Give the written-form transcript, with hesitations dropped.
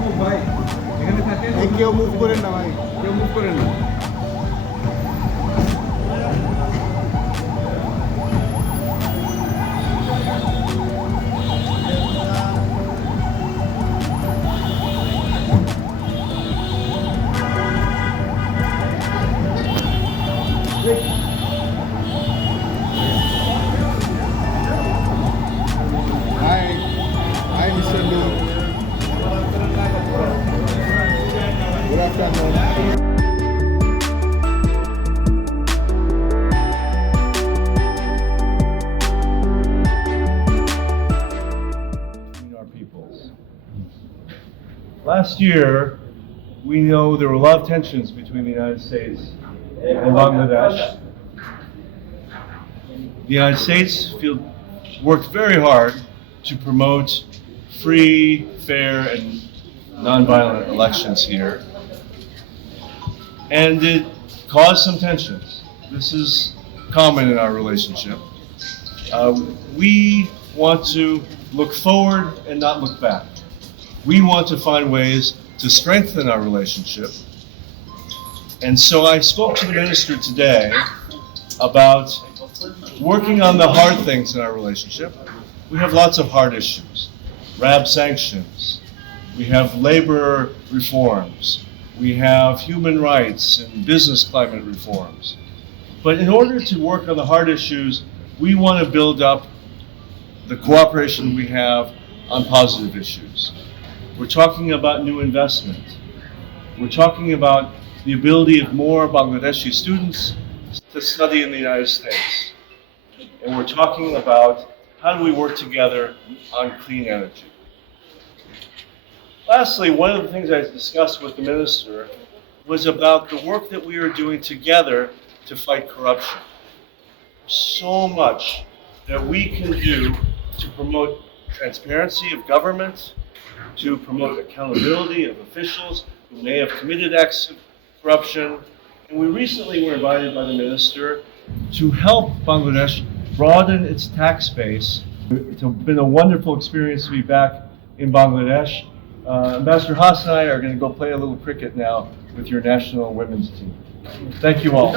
Move ভাই, এখানে থাকেন। কেউ মুভ করেন না ভাই। কেউ মুভ করেন না। Hi. Hi, Mr. Lu. Good afternoon. Between our peoples. Last year, we know there were a lot of tensions between the United States and Bangladesh. The United States worked very hard to promote free, fair, and nonviolent elections here. And it caused some tensions. This is common in our relationship. We want to look forward and not look back. We want to find ways to strengthen our relationship. And so I spoke to the minister today about working on the hard things in our relationship. We have lots of hard issues. RAB sanctions. We have labor reforms. We have human rights and business climate reforms. But in order to work on the hard issues, we want to build up the cooperation we have on positive issues. We're talking about new investment. We're talking about the ability of more Bangladeshi students to study in the United States. And we're talking about how do we work together on clean energy. Lastly, one of the things I discussed with the minister was about the work that we are doing together to fight corruption. So much that we can do to promote transparency of government, to promote accountability of officials who may have committed acts of corruption. And we recently were invited by the minister to help Bangladesh broaden its tax base. It's been a wonderful experience to be back in Bangladesh. Ambassador Hasan and I are going to go play a little cricket now with your national women's team. Thank you all.